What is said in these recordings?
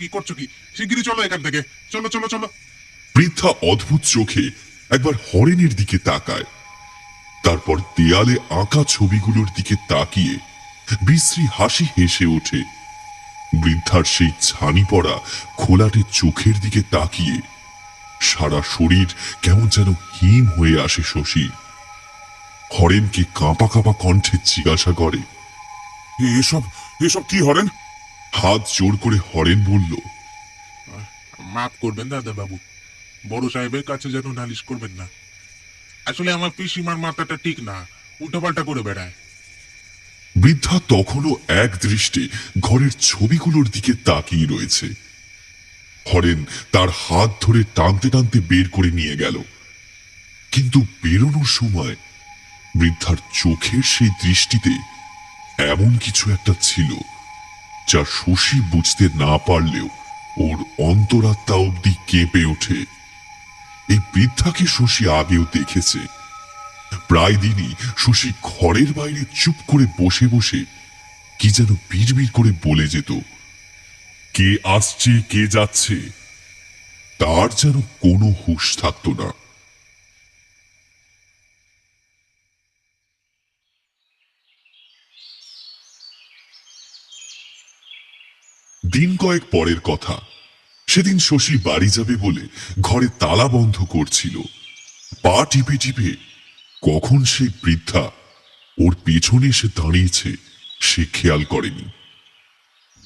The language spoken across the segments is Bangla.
কি করছো কি? শিগগিরই চলো এখান থেকে, চলো চলো চলো। বৃদ্ধা অদ্ভুত চোখে একবার হরেনের দিকে তাকায়, তারপর দেয়ালে আঁকা ছবিগুলোর দিকে তাকিয়ে বিশ্রী হাসি হেসে ওঠে। বৃদ্ধার সেই ছানি পড়া খোলাটে চোখের দিকে তাকিয়ে সারা শরীর কেমন যেন হিম হয়ে আসে শশীর। হরেনকে কাঁপা কাঁপা কণ্ঠে জিজ্ঞাসা করে, এসব এসব কি হরেন? হাত জোর করে হরেন বলল, মাফ করবেন দাদা বাবু, বড় সাহেবের কাছে যেন নালিশ করবেন না। আসলে আমার পিসিমার মাথাটা ঠিক না, উল্টাপাল্টা করে বেড়ায়। বৃদ্ধা তখনও এক দৃষ্টে ঘরের ছবিগুলোর দিকে তাকিয়ে রয়েছে। হরেন তার হাত ধরে টানতে টানতে বের করে নিয়ে গেল, কিন্তু বেরোনোর সময় বৃদ্ধার চোখের সেই দৃষ্টিতে এমন কিছু একটা ছিল যা শশী বুঝতে না পারলেও ওর অন্তরাত্মা অব্দি কেঁপে ওঠে। এই বৃদ্ধাকে শশী আগেও দেখেছে। প্রায় দিনই শশী ঘরের বাইরে চুপ করে বসে বসে কি যেন বিড়বিড় করে বলে যেত। কে আসছে কে যাচ্ছে তার যেন কোনো হুঁশ থাকত না। দিন কয়েক পরের কথা। সেদিন শশী বাড়ি যাবে বলে ঘরে তালা বন্ধ করছিল। পা টিপে টিপে কখন সেই বৃদ্ধা ওর পেছনে এসে দাঁড়িয়েছে সে খেয়াল করেনি।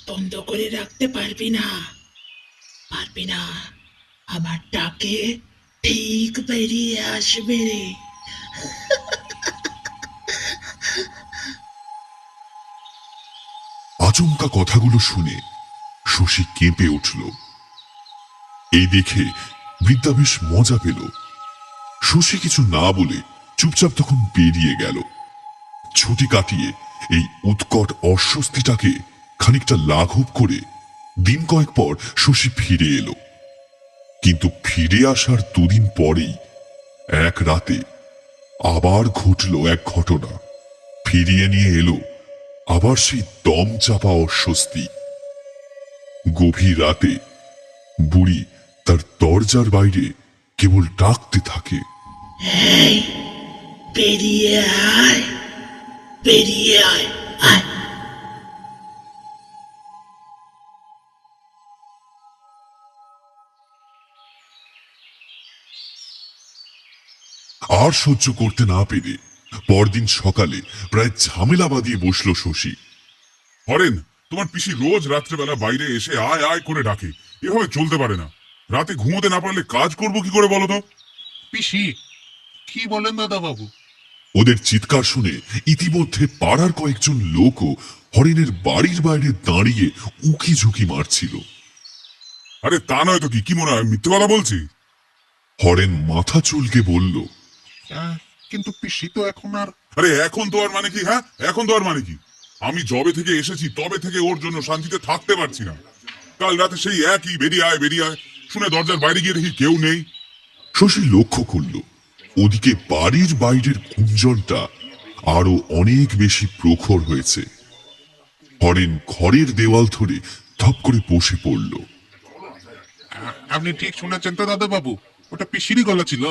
বন্ধ করে রাখতে পারবি না, পারবি না। আমার ডাকে ঠিক বেরিয়ে আসবে রে। আচমকা কথাগুলো শুনে শশী কেঁপে উঠল। এই দেখে বৃদ্ধা বেশ মজা পেল। শশী কিছু না বলে চুপচাপ তখন বেরিয়ে গেল। ছুটি কাটিয়ে এই উৎকট অস্বস্তিটাকে খানিকটা লাঘব করে দিন কয়েক পর শশী ফিরে এলো। কিন্তু ফিরে আসার দুদিন পরেই এক রাতে আবার ঘটল এক ঘটনা। ফিরিয়ে নিয়ে এলো আবার সেই দম চাপা অস্বস্তি। গভীর রাতে বুড়ি তার দরজার বাইরে কেবল ডাকতে থাকে, এই, বেরিয়ে আয়, বেরিয়ে আয়, আয়। আর সহ্য করতে না পেরে পরদিন সকালে প্রায় ঝামেলা বাঁধিয়ে বসলো শশী। হরেন, তোমার পিসি রোজ রাত্রেবেলা বাইরে এসে আয় আয় করে ডাকে, এভাবে চলতে পারে না। রাতে ঘুমোতে না পারলে কাজ করবো কি করে বলো তো? পিসি কি বলেন দাদা বাবু? ওদের চিৎকার শুনে ইতিমধ্যে পাড়ার কয়েকজন লোকও হরেনের বাড়ির বাইরে দাঁড়িয়ে উকি ঝুঁকি মারছিল। আরে তা নয় তো কি, কি মনে হয় মিথ্যে কথা বলছি? হরেন মাথা চুলকে বলল, কিন্তু পিসি তো এখন আর... আরে এখন তো আর মানে কি? হ্যাঁ, এখন তো আর মানে কি? আমি জবে থেকে এসেছি তবে থেকে ওর জন্য শান্তিতে থাকতে পারছি না। কাল রাতে সেই একই বেরিয়ে আয় বেরিয়ে আয় শুনে দরজার বাইরে গিয়ে দেখি কেউ নেই। শশী লক্ষ্য করল ওদিকে বাড়ির বাইরের গুঞ্জনটা আরো অনেক বেশি প্রখর হয়েছে। হরেন ঘরের দেওয়াল ধরে ধপ করে বসে পড়ল। আপনি ঠিক শুনেছেন তো দাদা বাবু? ওটা পিসিরই গলা ছিল।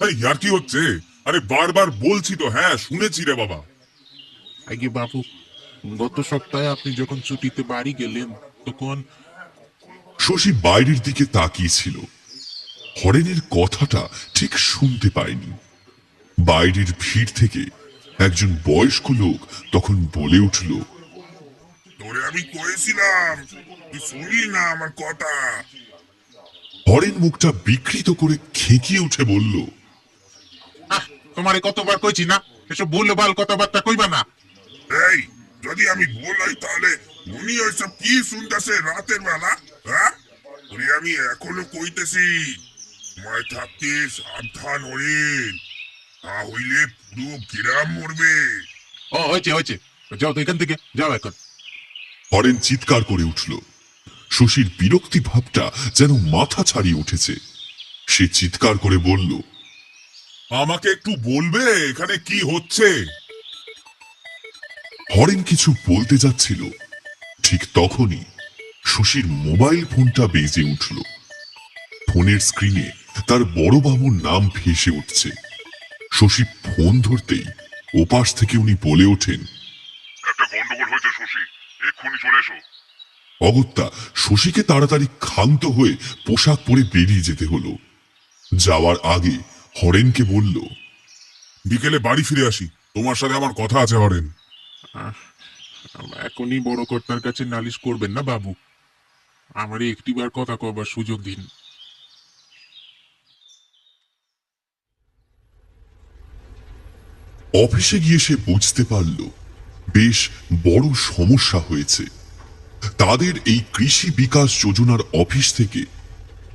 এই আর কি হচ্ছে? আরে বারবার বলছি তো, হ্যাঁ শুনেছি রে বাবা। আগে বাবু, গত সপ্তাহে আপনি যখন ছুটিতে বাড়ি গেলেন তখন... শশী বাইরের দিকে তাকিয়েছিল। হরেনের কথাটা ঠিক শুনতে পায়নি। বাইরের ভিড় থেকে একজন বয়স্ক লোক তখন বলে উঠল, তোরে আমি কয়েছিলাম, তুই শুনলি না আমার কথা? হরেন মুখটা বিকৃত করে খেকিয়ে উঠে বলল, তোমারে কতবার কইছি না এসব ভুল ভাল কথাবার্তা কইবা না। এই যদি আমি ভুল হই তাহলে উনি ওইসব কি শুনতেছে রাতের বেলা? হ্যাঁ, ওরে আমি এখনো কইতেছি, সময় থাকতে সাবধান হরিণ, তা হইলে পুরো গ্রাম মরবে। ও হয়েছে হয়েছে, যাও তো এখান থেকে, যাও এখন। হরেন চিৎকার করে উঠল। শশীর বিরক্তি ভাবটা যেন মাথা ছাড়িয়ে উঠেছে। সে চিৎকার করে বলল, আমাকে একটু বলবে এখানে কি হচ্ছে? হরেন কিছু বলতে যাচ্ছিল, ঠিক তখনই শশীর মোবাইল ফোনটা বেজে উঠল। ফোনের স্ক্রিনে তার বড়বাবুর নাম ভেসে উঠছে। শশী ফোন ধরতেই ওপাশ থেকে উনি বলে ওঠেন, একটা গন্ডগোল হয়েছে শশী, এক্ষুনি চলে এসো। অগত্যা শশীকে তাড়াতাড়ি ক্ষান্ত হয়ে পোশাক পরে বেরিয়ে যেতে হলো। যাওয়ার আগে হরেনকে বলল, বিকেলে বাড়ি ফিরে আসি, তোমার সাথে আমার কথা আছে হরেন। এখনই বড় কর্তার কাছে নালিশ করবেন না বাবু, আমারই একটিবার কথা কবার সুযোগ দিন। অফিসে গিয়ে সে বুঝতে পারল বেশ বড় সমস্যা হয়েছে। তাদের এই কৃষি বিকাশ যোজনার অফিস থেকে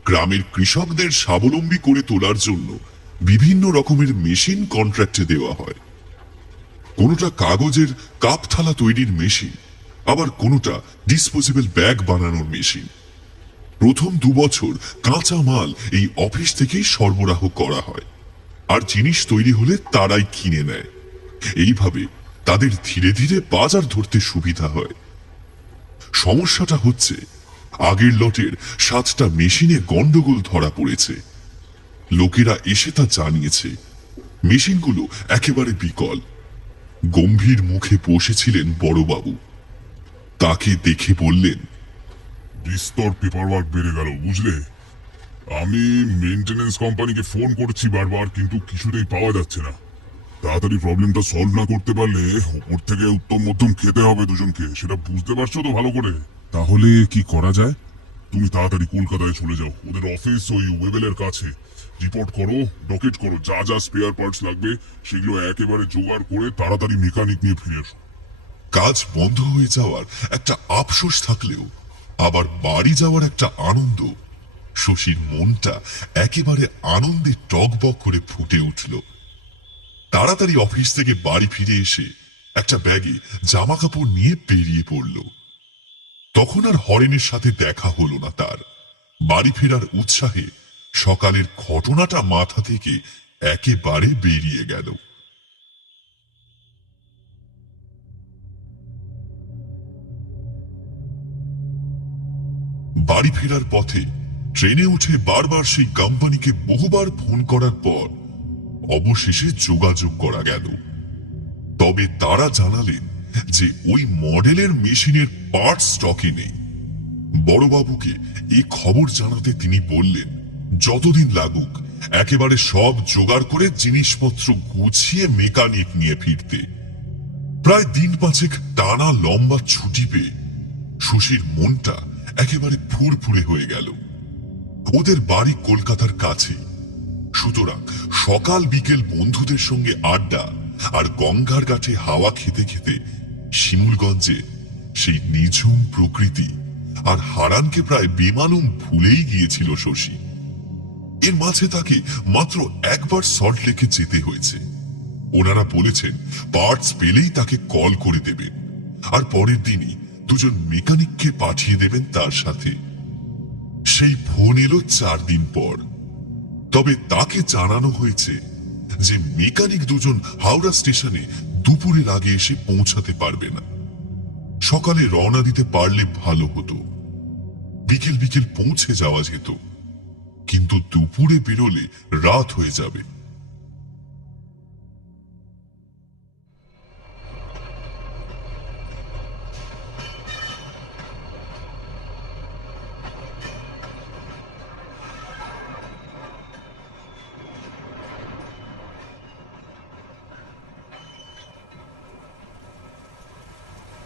গ্রামের কৃষকদের স্বাবলম্বী করে তোলার জন্য বিভিন্ন রকমের মেশিন কন্ট্রাক্টে দেওয়া হয়। কোনোটা কাগজের কাপ থালা তৈরির মেশিন, আবার কোনোটা ডিসপোজেবল ব্যাগ বানানোর মেশিন। প্রথম 2 বছর কাঁচা মাল এই অফিস থেকেই সরবরাহ করা হয়, আর জিনিস তৈরি হলে তারাই কিনে নেয়। এইভাবে তাদের ধীরে ধীরে বাজার ধরতে সুবিধা হয়। সমস্যাটা হচ্ছে, আগের লটের 7টা মেশিনে গন্ডগোল ধরা পড়েছে। লোকেরা এসে তা জানিয়েছে। মেশিনগুলো একেবারে বিকল। গম্ভীর মুখে বসেছিলেন বড়বাবু। তাকে দেখে বললেন, বিস্তর পেপারওয়ার্ক বেড়ে গেল, বুঝলে? আমি মেইনটেনেন্স কোম্পানিকে ফোন করছি বারবার, কিন্তু কিছুতেই পাওয়া যাচ্ছে না। তাড়াতাড়ি প্রবলেমটা সলভ না করতে পারলে ওপর থেকে উত্তম মধ্যম খেতে হবে দুজনকে, সেটা বুঝতে পারছো তো ভালো করে? তাহলে কি করা যায়? তুমি তাড়াতাড়ি কলকাতায় চলে যাও, ওদের অফিস ওই ওয়েবেলের কাছে। রিপোর্ট করো, ডকেট করো, যা যা স্পেয়ার পার্টস লাগবে সেগুলো একেবারে জোগাড় করে তাড়াতাড়ি মেকানিক নিয়ে ফিরে এসো। কাজ বন্ধ হয়ে যাওয়ার একটা আফসোস থাকলেও আবার বাড়ি যাওয়ার একটা আনন্দ। শশীর মনটা একেবারে আনন্দে টগবগ করে ফুটে উঠল। তাড়াতাড়ি অফিস থেকে বাড়ি ফিরে এসে একটা ব্যাগে জামা কাপড় নিয়ে বেরিয়ে পড়ল। তখন আর হরেনের সাথে দেখা হলো না তার। বাড়ি ফেরার উৎসাহে সকালের ঘটনাটা মাথা থেকে একেবারে বেরিয়ে গেল। বাড়ি ফেরার পথে ট্রেনে উঠে বারবার সেই কোম্পানিকে বহুবার ফোন করার পর অবশেষে যোগাযোগ করা গেল। তবে তারা জানালেন যে ওই মডেলের মেশিনের পার্ট স্টকে নেই। বড়বাবুকে এই খবর জানাতে তিনি বললেন, যতদিন লাগুক একেবারে সব জোগাড় করে জিনিসপত্র গুছিয়ে মেকানিক নিয়ে ফিরতে। প্রায় দিন 5 টানা লম্বা ছুটি পেয়ে শশীর মনটা একেবারে ফুরফুরে হয়ে গেল। ওদের বাড়ি কলকাতার কাছে, সুতরাং সকাল বিকেল বন্ধুদের সঙ্গে আড্ডা আর গঙ্গার ঘাটে হাওয়া খেতে খেতে শিমুলগঞ্জে সেই নিঝুম প্রকৃতি আর হারানকে প্রায় বেমালুম ভুলেই গিয়েছিল শশী। এর মাঝে তাকে মাত্র একবার সল্টলেকে যেতে হয়েছে। ওনারা বলেছেন পার্টস পেলেই তাকে কল করে দেবেন, আর পরের দিনই দুজন মেকানিককে পাঠিয়ে দেবেন তার সাথে। সেই ফোন এলো 4 দিন পর। তবে তাকে জানানো হয়েছে যে মেকানিক দুজন হাওড়া স্টেশনে দুপুরের আগে এসে পৌঁছাতে পারবে না। সকালে রওনা দিতে পারলে ভালো হতো, বিকেল বিকেল পৌঁছে যাওয়া যেত, কিন্তু দুপুরে বেরোলে রাত হয়ে যাবে।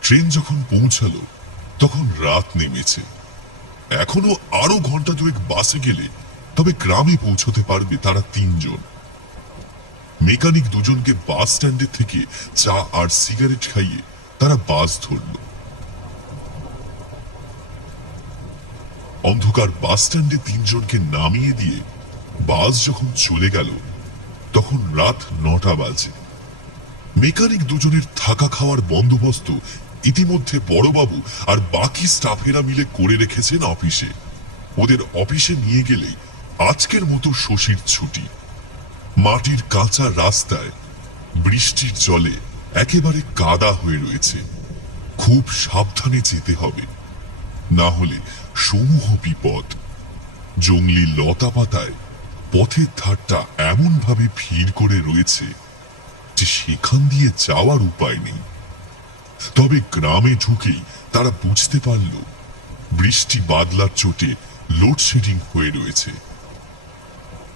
ট্রেন যখন পৌঁছালো তখন রাত নেমেছে। এখনো আরো ঘন্টা 2 বাসে গেলে তবে গ্রামে পৌঁছতে পারবে তারা 3 জন। মেকানিক দুজনকে বাস স্ট্যান্ডের থেকে চা আর সিগারেট খাইয়ে তারা বাস ধরল। অন্ধকার বাস স্ট্যান্ডে 3 জনকে নামিয়ে দিয়ে বাস যখন চলে গেল তখন রাত 9টা বাজে। মেকানিক দুজনের থাকা খাওয়ার বন্দোবস্ত ইতিমধ্যে বড়বাবু আর বাকি স্টাফেরা মিলে করে রেখেছেন অফিসে। ওদের অফিসে নিয়ে গেলে আজকের মতো শশীর ছুটি। মাটির কাঁচা রাস্তায় বৃষ্টির জলে একেবারে কাদা হয়ে রয়েছে। খুব সাবধানে যেতে হবে। না হলে সমূহ বিপদ। জঙ্গলি লতা পাতায় পথের ধারটা এমন ভাবে ভিড় করে রয়েছে যে সেখান দিয়ে যাওয়ার উপায় নেই। তবে গ্রামে ঢুকেই তারা বুঝতে পারল বৃষ্টি বাদলার চোটে লোডশেডিং হয়ে রয়েছে।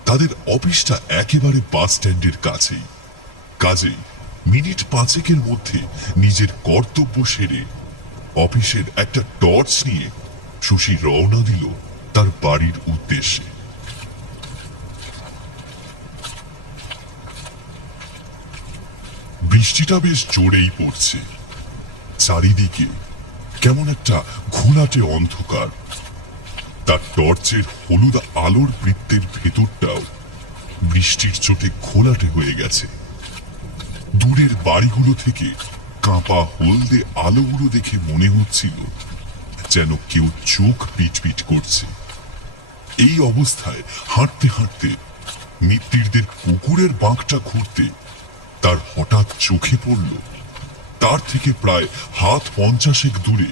তাদের অফিসটা একেবারে বাস স্ট্যান্ডের কাছেই, কাজেই মিনিট 5 মধ্যে নিজের কর্তব্য সেরে অফিসের একটা টর্চ নিয়ে শশী রওনা দিল তার বাড়ির উদ্দেশ্যে। বৃষ্টিটা বেশ জোরেই পড়ছে। চারিদিকে কেমন একটা ঘোলাটে অন্ধকার। তার টর্চের হলুদ আলোর বৃত্তের ভেতরটাও বৃষ্টির চোটে ঘোলাটে হয়ে গেছে। দূরের বাড়িগুলো থেকে কাঁপা হলদে আলোগুলো দেখে মনে হচ্ছিল যেন কেউ চোখ পিটপিট করছে। এই অবস্থায় হাঁটতে হাঁটতে মিত্তিরদের পুকুরের বাঁকটা ঘুরতে তার হঠাৎ চোখে পড়ল তার থেকে প্রায় হাত 50 দূরে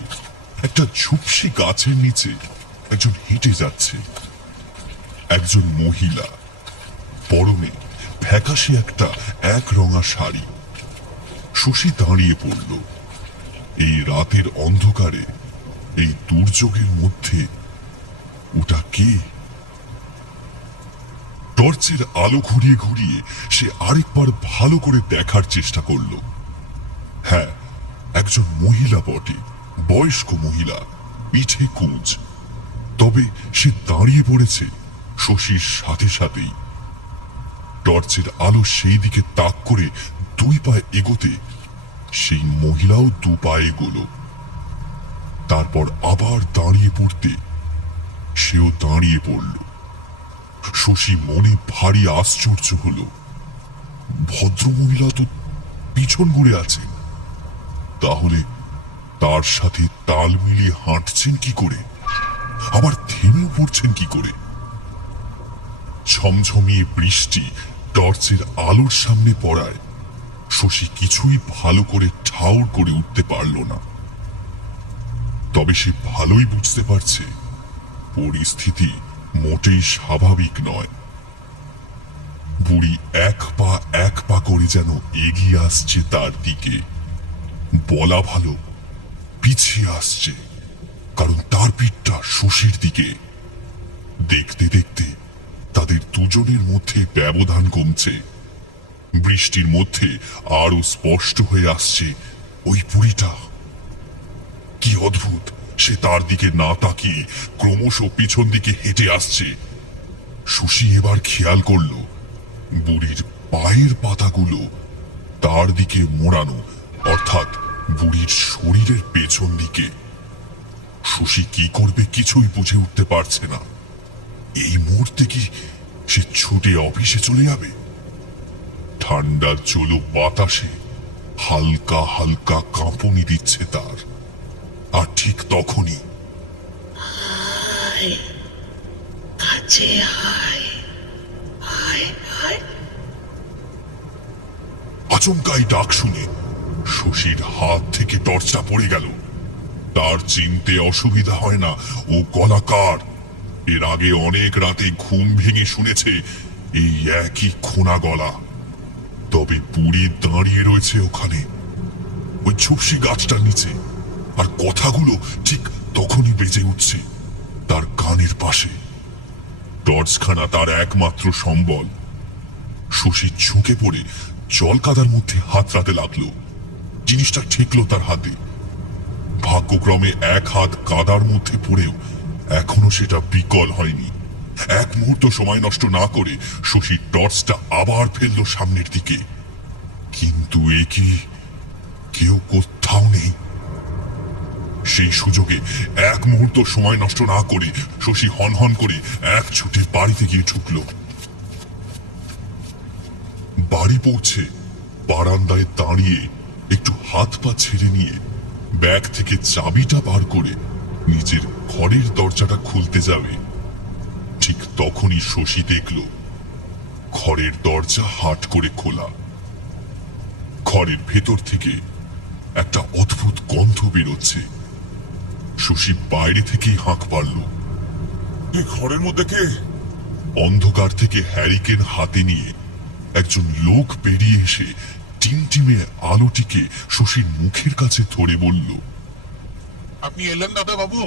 একটা ঝুপসি গাছের নিচে একজন হেঁটে যাচ্ছে। একজন মহিলা, পরনে ফ্যাকাশে একটা একরঙা শাড়ি। শশী দাঁড়িয়ে পড়ল। এই রাতের অন্ধকারে, এই দুর্যোগের মধ্যে ওটা কে? টর্চের আলো ঘুরিয়ে ঘুরিয়ে সে আরেকবার ভালো করে দেখার চেষ্টা করল। হ্যাঁ, একজন মহিলা বটে, বয়স্ক মহিলা, পিঠে কুঁজ। তবে সে দাঁড়িয়ে পড়েছে শশীর সাথে সাথেই। টর্চের আলো সেই দিকে তাক করে 2 পা এগোতে সেই মহিলাও 2 পা এগোলো। তারপর আবার দাঁড়িয়ে পড়তে সেও দাঁড়িয়ে পড়ল। শশী মনে ভারী আশ্চর্য হল, ভদ্রমহিলা তো পিছন ঘুরে আছেন, তাহলে তার সাথে তাল মিলিয়ে হাঁটছেন কি করে, আবার থেমেও পড়ছেন কি করে? ঝমঝমিয়ে বৃষ্টি টর্চের আলোর সামনে পড়ায় শশী কিছুই ভালো করে ঠাউর করে উঠতে পারল না। তবে সে ভালোই বুঝতে পারছে পরিস্থিতি মোটেই স্বাভাবিক নয়। বুড়ি এক পা করে যেন এগিয়ে আসছে তার দিকে, বলা ভালো পিছিয়ে আসছে, কারণ তার পিঠটা শশীর দিকে। দেখতে দেখতে তাদের দুজনের মধ্যে ব্যবধান কমছে। বৃষ্টির মধ্যে আরো স্পষ্ট হয়ে আসছে ওই বুড়িটা। কি অদ্ভুত, সে তার দিকে না তাকিয়ে ক্রমশ পিছন দিকে হেঁটে আসছে। শশী এবার খেয়াল করল বুড়ির পায়ের পাতাগুলো তার দিকে মোড়ানো, অর্থাৎ বুড়ির শরীরের পেছন দিকে। শশী কি করবে কিছুই বুঝে উঠতে পারছে না। এই মুহূর্তে কি সে ছুটে অফিসে চলে যাবে? ঠান্ডা চলো বাতাসে হালকা হালকা কাঁপুনি দিচ্ছে তার। আর ঠিক তখনই আয়, কাছে আয়, আয়, আয়। আচমকাই ডাক শুনে শশীর হাত থেকে টর্চটা পড়ে গেল। তার চিনতে অসুবিধা হয় না ও কলাকার। এর আগে অনেক রাতে ঘুম ভেঙে শুনেছে এই একই খোনা গলা। তবে বুড়ি দাঁড়িয়ে রয়েছে ওখানে, ওই ঝুপসি গাছটার নিচে, আর কথাগুলো ঠিক তখনই বেজে উঠছে তার কানের পাশে। টর্চখানা তার একমাত্র সম্বল। শশী ঝুঁকে পড়ে জল কাদার মধ্যে হাতড়াতে লাগলো। জিনিসটা ঠেকলো তার হাতে। ভাগ্যক্রমে এক হাত কাদার মধ্যে পড়েও এখনো সেটা বিকল হয়নি। এক মুহূর্ত সময় নষ্ট না করে শশী টর্চটা আবার ফেললো সামনের দিকে। কিন্তু এ কি, কেউ কোথাও নেই। সেই সুযোগে এক মুহূর্ত সময় নষ্ট না করে শশী হনহন করে এক ছুটে বাড়িতে গিয়ে ঢুকল। বাড়ি পৌঁছে বারান্দায় দাঁড়িয়ে একটু হাত পা ছেড়ে নিয়ে ব্যাগ থেকে চাবিটা বার করে নিজের ঘরের দরজাটা খুলতে যাবে, ঠিক তখনই শশী দেখল ঘরের দরজা হাট করে খোলা। ঘরের ভেতর থেকে একটা অদ্ভুত গন্ধ বেরোচ্ছে। শশী বাইরে থেকেই হাঁক পারল। এই ঘরের মধ্যে কে? অন্ধকার থেকে হ্যারিকেন হাতে নিয়ে একজন লোক বেরিয়ে এসে টিমটিমে আলোটিকে শশীর মুখের কাছে ধরে বলল, আপনি এলেন দাদা বাবু?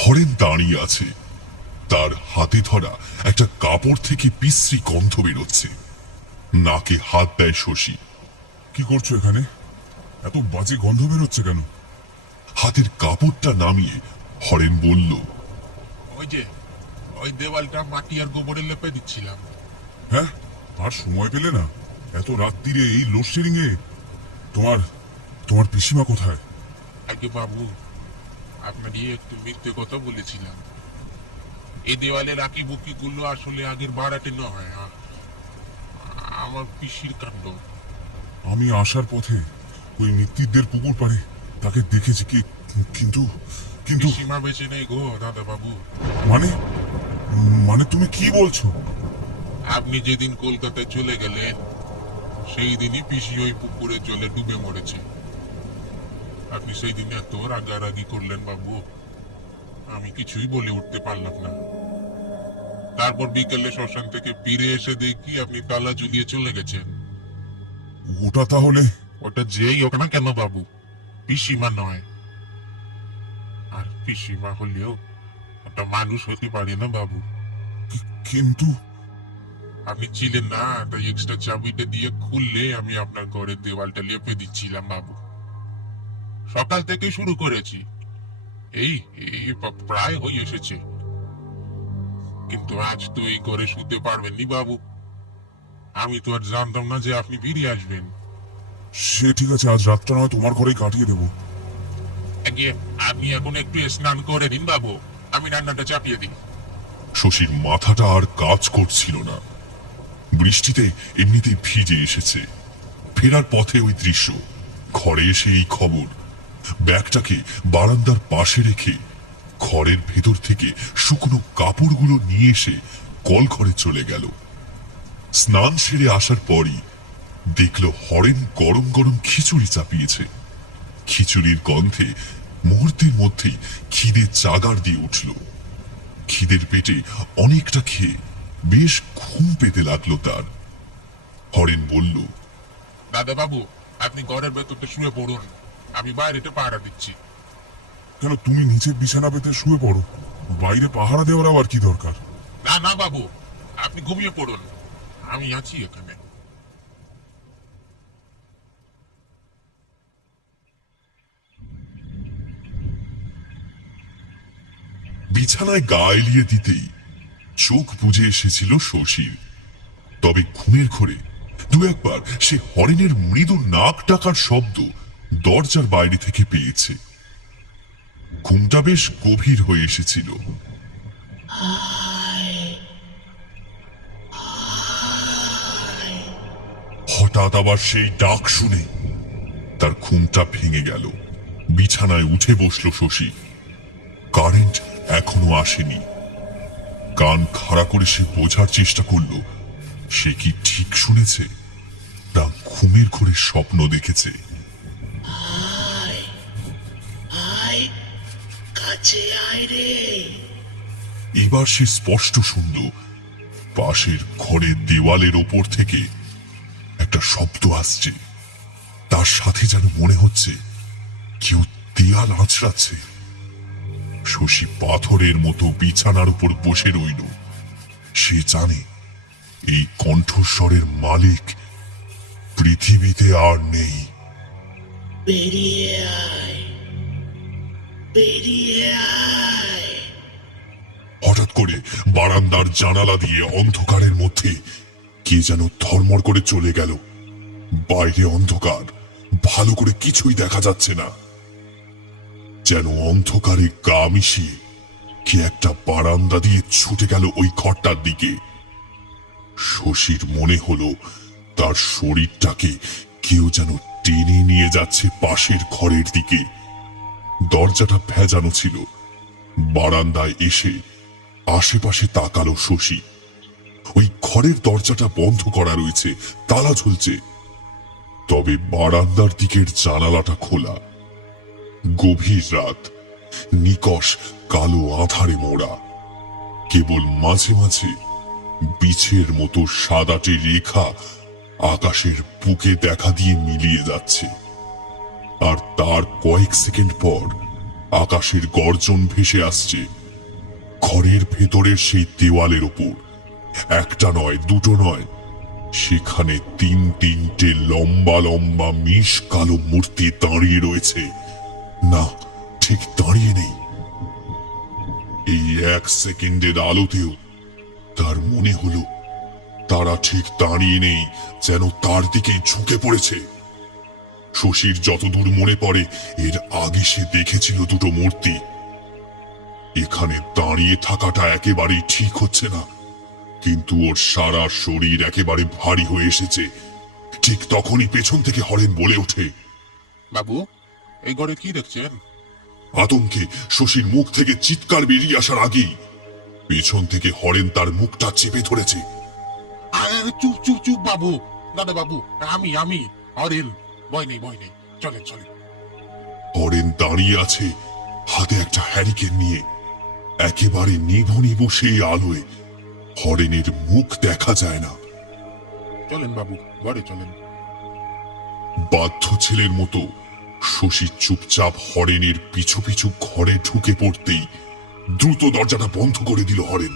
হরেন দাঁড়িয়ে আছে, তার হাতে ধরা একটা কাপড় থেকে বিশ্রী গন্ধ বেরোচ্ছে। নাকে হাত দেয় শশী। কি করছো এখানে? এত বাজে গন্ধ বেরোচ্ছে কেন? হাতের কাপড়টা নামিয়ে হরেন বলল, ওই যে ওই দেওয়ালটা মাটি আর গোবরে লেপে দিচ্ছিলাম। হ্যাঁ, আর সময় পেলে না? এত রাত্রিরে এই লোডশেডিং এ? তোমার তোমার পিসিমা কোথায়? আগে বাবু, আপনারই একটু মিথ্যে কথা বলেছিলাম। এই দেওয়ালের আঁকি বুকি গুলো আসলে আগের বাড়াতে নয়, আমার পিসির কাণ্ড। আমি আসার পথে ওই মৃত্যুদের পুকুর পাড়ে তাকে দেখেছি কি, কিন্তু কিন্তু সীমা বেঁচে নেই গো দাদা বাবু। মানে মানে তুমি কি বলছো? আপনি যেদিন কলকাতায় চলে গেলেন সেই দিনই পিসি ওই পুকুরের জলে ডুবে মরেছে। আপনি সেই দিন এত রাগারাগি করলেন বাবু, আমি কিছুই বলে উঠতে পারলাম না। তারপর বিকেলে শ্মশান থেকে ফিরে এসে দেখি আপনি তালা ঝুলিয়ে চলে গেছেন। ওটা তাহলে? ওটা যেই হোক না কেন বাবু, পিসিমা নয়। আর পিসিমা হলেও একটা মানুষ হতে পারে না বাবু। কিন্তু আপনি ছিলেন না, তাই এক্সট্রা চাবিটা দিয়ে খুললে আমি আপনার ঘরের দেওয়ালটা লেপে দিচ্ছিলাম বাবু। সকাল থেকে শুরু করেছি, এই এই প্রায় হয়ে এসেছে। কিন্তু আজ তো এই ঘরে শুতে পারবেননি বাবু। আমি তো আর জানতাম না যে আপনি ফিরে আসবেন। সে ঠিক আছে, আজ রাতটা নয় তোমার ঘরেই কাটিয়ে দেবো। আগে আপনি এখন একটু স্নান করে নিন বাবু, আমি রান্নাটা চাপিয়ে দিই। শশীর মাথাটা আর কাজ করছিল না। বৃষ্টিতে এমনিতেই ভিজে এসেছে। ফেরার পথে ওই দৃশ্য, ঘরে এসে এই খবর। ব্যাগটাকে বারান্দার পাশে রেখে ঘরের ভেতর থেকে শুকনো কাপড়গুলো নিয়ে এসে কল ঘরে চলে গেল। স্নান সেরে আসার পরই দেখল হরেন গরম গরম খিচুড়ি চাপিয়েছে। খিচুড়ির গন্ধে মুহূর্তের মধ্যেই খিদে চাগার দিয়ে উঠল। খিদের পেটে অনেকটা খেয়ে বেশ ঘুম পেতে লাগলো তার। হরেন বলল, দাদা বাবু, আপনি ঘরের ভেতরটা শুয়ে পড়ুন, আমি বাইরেটা পাহারা দিচ্ছি। কেন, তুমি নিচে বিছানা পেতে শুয়ে পড়ো, বাইরে পাহারা দেওয়ার আবার কি দরকার? না না বাবু, আপনি ঘুমিয়ে পড়ুন, আমি আছি এখানে। বিছানায় গা এলিয়ে দিতেই চোখ বুজে এসেছিল শশীর। তবে ঘুমের ঘোরে দু একবার সে হরেনের মৃদু নাক ডাকার শব্দ দরজার বাইরে থেকে পেয়েছে। ঘুমটা বেশ গভীর হয়ে এসেছিল। হঠাৎ আবার সেই ডাক শুনে তার ঘুমটা ভেঙে গেল। বিছানায় উঠে বসল শশী। কারেন্ট এখনো আসেনি। কান খাড়া করে সে বোঝার চেষ্টা করল সে কি ঠিক শুনেছে না ঘুমের ঘোরে স্বপ্ন দেখেছে। কাছে আয় রে। এবার সে স্পষ্ট শুনল পাশের ঘরের দেওয়ালের ওপর থেকে একটা শব্দ আসছে। তার সাথে যেন মনে হচ্ছে কেউ দেয়াল আঁচড়াচ্ছে। শশী পাথরের মতো বিছানার উপর বসে রইল। সে জানে এই কণ্ঠস্বরের মালিক পৃথিবীতে আর নেই। বেরিয়ে আয়, বেরিয়ে আয়। হঠাৎ করে বারান্দার জানালা দিয়ে অন্ধকারের মধ্যে কে যেন ধর্মর করে চলে গেল। বাইরে অন্ধকার, ভালো করে কিছুই দেখা যাচ্ছে না। যেন অন্ধকারে গা মিশিয়ে কে একটা বারান্দা দিয়ে ছুটে গেল ওই ঘরটার দিকে। শশীর মনে হলো তার শরীরটাকে কেউ যেন টেনে নিয়ে যাচ্ছে পাশের ঘরের দিকে। দরজাটা ভেজানো ছিল। বারান্দায় এসে আশেপাশে তাকালো শশী। ওই ঘরের দরজাটা বন্ধ করা রয়েছে, তালা ঝুলছে। তবে বারান্দার দিকের জানালাটা খোলা। গভীর রাত, নিকষ কালো আধারে মোড়া। কেবল মাঝে মাঝে বিছের মতো সাদাটে রেখা আকাশের বুকে দেখা দিয়ে মিলিয়ে যাচ্ছে। আর তার কয়েক সেকেন্ড পর আকাশের গর্জন ভেসে আসছে ঘরের ভেতরের সেই দেওয়ালের ওপর। একটা নয়, দুটো নয়, সেখানে তিনটে লম্বা লম্বা মিশ কালো মূর্তি দাঁড়িয়ে রয়েছে। না, ঠিক দাঁড়িয়ে নেই। এই এক সেকেন্ডের আলোতেও তার মনে হলো তারা ঠিক দাঁড়িয়ে নেই, যেন তার দিকে ঝুঁকে পড়েছে। শশীর যতদূর মনে পড়ে, এর আগে সে দেখেছিল দুটো মূর্তি। এখানে দাঁড়িয়ে থাকাটা একেবারেই ঠিক হচ্ছে না, কিন্তু ওর সারা শরীর একেবারে ভারী হয়ে এসেছে। ঠিক তখনই পেছন থেকে হরেন বলে ওঠে। বাবু, এই ঘরে কি দেখছেন? আতঙ্কে শশীর মুখ থেকে চিৎকার বেরিয়ে আসার আগেই পেছন থেকে হরেন তার মুখটা চেপে ধরেছে। আরে চুপ চুপ চুপ বাবু, দাদা বাবু, আমি হরেন। ভয় নেই, ভয় নেই, চলেন চলেন। হরেন দাঁড়িয়ে আছে হাতে একটা হ্যারিকেন নিয়ে। একেবারে নিভু নিভু সেই আলোয় হরেনের মুখ দেখা যায় না। চলেন বাবু, ঘরে চলেন। বাধ্য ছেলের মতো শশী চুপচাপ হরেনের পিছু পিছু ঘরে ঢুকে পড়তেই দ্রুত দরজাটা বন্ধ করে দিল হরেন।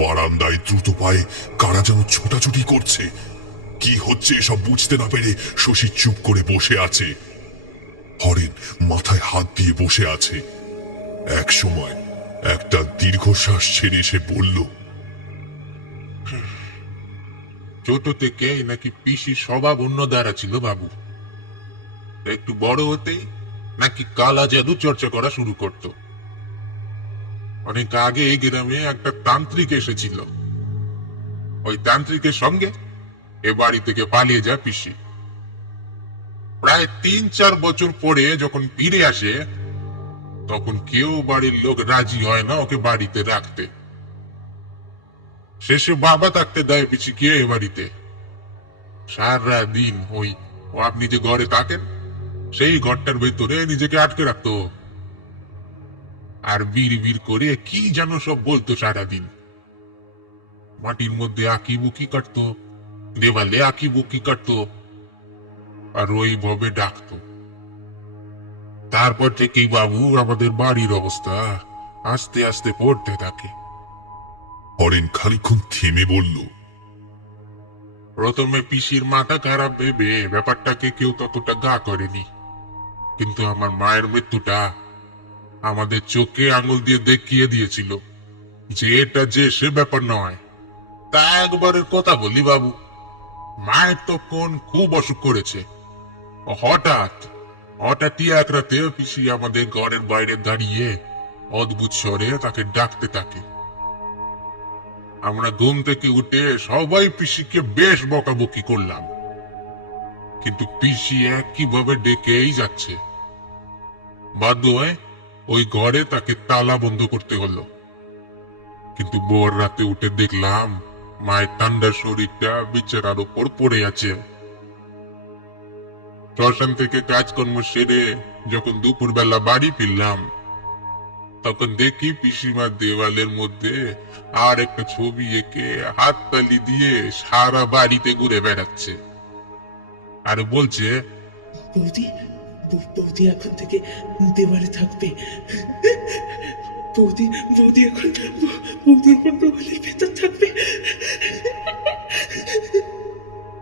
বারান্দায় দ্রুত পায়ে কারা যেন ছোটাছুটি করছে। কি হচ্ছে এসব বুঝতে না পেরে শশী চুপ করে বসে আছে। হরেন মাথায় হাত দিয়ে বসে আছে। এক সময় একটা দীর্ঘশ্বাস ছেড়ে এসে বলল, ছোট থেকে নাকি পিসির স্বভাব অন্য দ্বারা ছিল বাবু। একটু বড় হতেই নাকি কালা জাদু চর্চা করা শুরু করত। অনেক আগে এই গ্রামে একটা তান্ত্রিক এসেছিল। ওই তান্ত্রিকের সঙ্গে এ বাড়ি থেকে পালিয়ে যায় পিসি। প্রায় 3-4 বছর পরে যখন ফিরে আসে, তখন কেউ বাড়ির লোক রাজি হয় না ওকে বাড়িতে রাখতে। শেষে বাবা থাকতে দেয় পিসিকে এ বাড়িতে। সারা দিন ওই আপনি যে ঘরে থাকেন, সেই ঘরটার ভেতরে নিজেকে আটকে রাখতো। আর বিড় করে কি যেন সব বলতো সারাদিন। মাটির মধ্যে আঁকি বুকি কাটতো, দেওয়ালে আঁকি বুকি কাটতো, আর ওইভাবে ডাকতো। তারপর থেকেই বাবু আমাদের বাড়ির অবস্থা আস্তে আস্তে পড়তে থাকে। হরেন খানিকক্ষণ থেমে বলল, প্রথমে পিসির মাথা খারাপ ভেবে ব্যাপারটাকে কেউ ততটা গা করেনি, কিন্তু আমার মায়ের মৃত্যুটা আমাদের চোখে আঙুল দিয়ে দেখিয়ে দিয়েছিল যে এটা যে সে ব্যাপার নয়। তা একবারের কথা বলি বাবু, মায়ের তখন খুব অসুখ করেছে। হঠাৎই এক রাতে পিসি আমাদের ঘরের বাইরে দাঁড়িয়ে অদ্ভুত স্বরে তাকে ডাকতে থাকে। আমরা ঘুম থেকে উঠে সবাই পিসিকে বেশ বকাবকি করলাম, কিন্তু পিসি একইভাবে ডেকেই যাচ্ছে। বাধ্য হয়ে ওই ঘরে তাকে তালা বন্ধ করতে হলো। কিন্তু ভোর রাতে উঠে দেখলাম মায়ের ঠান্ডা শরীরটা বিছানার উপর পড়ে আছে। শ্মশান থেকে কাজকর্ম সেরে যখন দুপুরবেলা বাড়ি ফিরলাম, তখন দেখি পিসিমার দেওয়ালের মধ্যে আর একটা ছবি এঁকে হাততালি দিয়ে সারা বাড়িতে ঘুরে বেড়াচ্ছে আর বলছে, বৌদি বৌদি এখন থেকে দেওয়ালে থাকবে। বৌদি বৌদি এখন দেওয়ালের ভেতর থাকবে।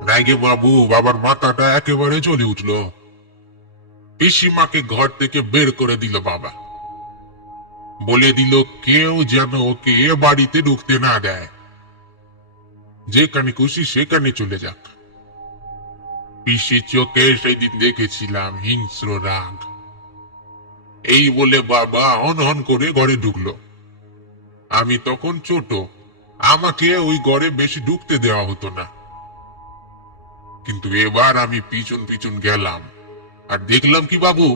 রাগে বাবু বাবার মাথাটা একেবারে জ্বলে উঠলো। পিসিমাকে ঘর থেকে বের করে দিল বাবা। বলে দিল কেউ যেন ওকে এ বাড়িতে ঢুকতে না দেয়, যেখানে খুশি সেখানে চলে যাক। পিসির চোখে সেই দিন দেখেছিলাম হিংস্র রাগ। এই বলে বাবা হন হন করে ঘরে ঢুকলো। আমি তখন ছোট, আমাকে ওই ঘরে বেশি ঢুকতে দেওয়া হতো না। কিন্তু এবার আমি পিছন পিছন গেলাম আর দেখলাম কি বাবু,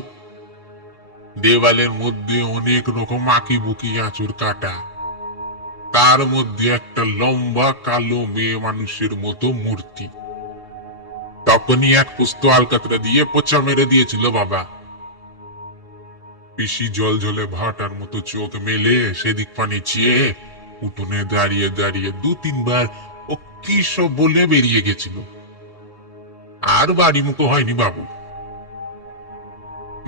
দেওয়ালের মধ্যে অনেক রকম আঁকি বুকি আঁচড় কাটা, তার মধ্যে একটা লম্বা কালো মেয়ে মানুষের মতো মূর্তি। তখনই এক পুস্ত আলকাতরা দিয়ে পোচা মেরে দিয়েছিল বাবা। পিসি জল জলে ভাটার মতো চোখ মেলে সেদিক পানি চেয়ে উঠোনে দাঁড়িয়ে দাঁড়িয়ে 2-3 বার ও কি সব বলে বেরিয়ে গেছিল। আর বাড়ি মুখো হয়নি বাবু।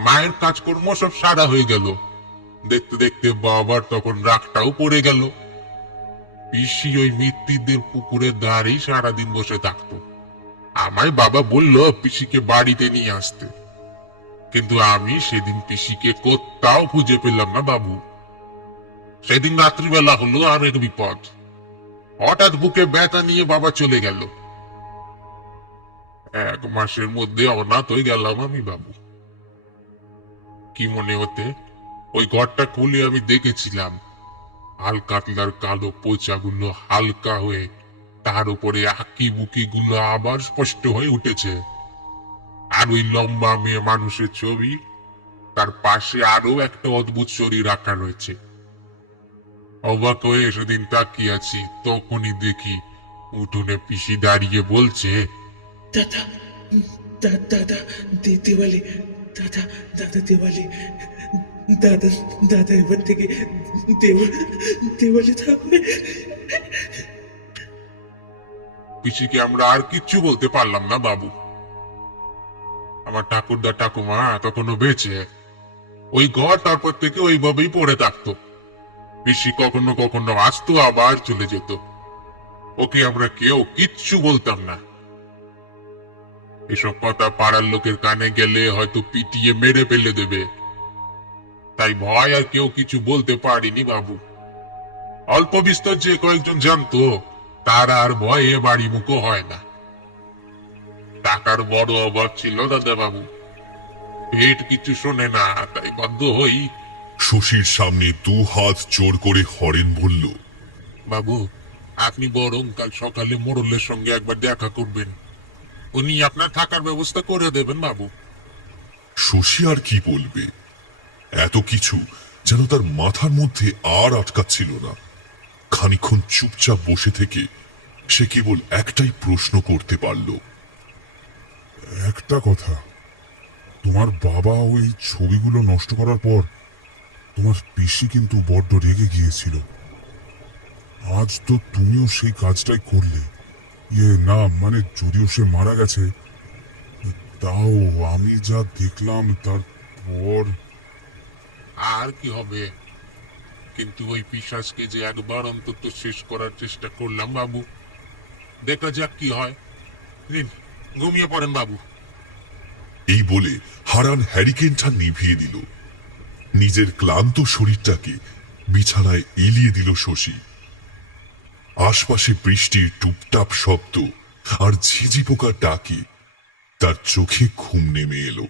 মায়ের কাজকর্ম সব সারা হয়ে গেল। দেখতে দেখতে বাবার তখন রাগটাও পড়ে গেল। পিসি ওই মৃত্যুদের পুকুরের ধারেই সারাদিন বসে থাকতো। আমায় বাবা বলল পিসিকে বাড়িতে নিয়ে আসতে, কিন্তু আমি সেদিন পিসিকে কোথাও খুঁজে পেলাম না বাবু। সেদিন রাত্রিবেলা হলো আর এক বিপদ। হঠাৎ বুকে ব্যথা নিয়ে বাবা চলে গেল। 1 মাসের মধ্যে অনাথ হয়ে গেলাম আমি বাবু। কি মনে হতে ওই ঘরটা খুলে আমি দেখেছিলাম আলকাতলার কালো পোচাগুলো হালকা হয়ে তার উপরে আঁকি বুকি গুলো আবার স্পষ্ট হয়ে উঠেছে। আর ওই লম্বা মেয়ে মানুষের ছবি, তার পাশে আরো একটা অদ্ভুত শরীর আঁকা রয়েছে। অবাক হয়ে সেদিন তাকিয়ে আছি, তখনই দেখি উঠোনে পিসি দাঁড়িয়ে বলছে, দাদা দাদা দেওয়ালি, দাদা দাদা দেওয়ালি, দাদা দাদা এবার থেকে দেওয়ালি থাকবে। পিসিকে আমরা আর কিচ্ছু বলতে পারলাম না বাবু। আমার ঠাকুরদা ঠাকুমা তখনও বেঁচে। ওই ঘর তারপর থেকে ওইভাবেই পড়ে থাকতো। পিসি কখনো কখনো আসতো আবার চলে যেত। ওকে আমরা কেউ কিচ্ছু বলতাম না। এসব কথা পাড়ার লোকের কানে গেলে হয়তো পিটিয়ে মেরে ফেলে দেবে, তাই ভয় আর কেউ কিছু বলতে পারিনি বাবু। অল্প বিস্তর যে কয়েকজন জানতো তারা আর ভয়ে বাড়ি মুখো হয় না। টাকার বড় অভাব ছিল দাদা বাবু, পেট কিছু শোনে না, তাই বাধ্য হই। শশীর সামনে 2 হাত জোর করে হরেন বলল, বাবু, আপনি বরং কাল সকালে মোড়লের সঙ্গে একবার দেখা করবেন। উনি আপনার থাকার ব্যবস্থা করে দেবেন বাবু। শশী আর কি বলবে? এত কিছু যেন তার মাথার মধ্যে আর আটকাচ্ছিল না। খানিকক্ষণ চুপচাপ বসে থেকে সে কেবল একটাই প্রশ্ন করতে পারল, একটা কথা, তোমার বাবা ওই ছবিগুলো নষ্ট করার পর তোমার পিসি কিন্তু বড্ড রেগে গিয়েছিল। আজ তো তুমিও সেই কাজটাই করলে। না মানে যদিও সে মারা গেছে, তাও আমি যা দেখলাম তারপর। আর কি হবে, কিন্তু ওই পিশাচকে যে একবার অন্তত শেষ করার চেষ্টা করলাম বাবু। দেখা যাক কি হয়। নিন, ঘুমিয়ে পড়েন বাবু। এই বলে হারান হ্যারিকেনটা নিভিয়ে দিল। নিজের ক্লান্ত শরীরটাকে বিছানায় এলিয়ে দিল শশী। আশপাশে বৃষ্টির টুপটাপ শব্দ আর ঝিঝি পোকার ডাকে তার চোখে ঘুম নেমে এলো।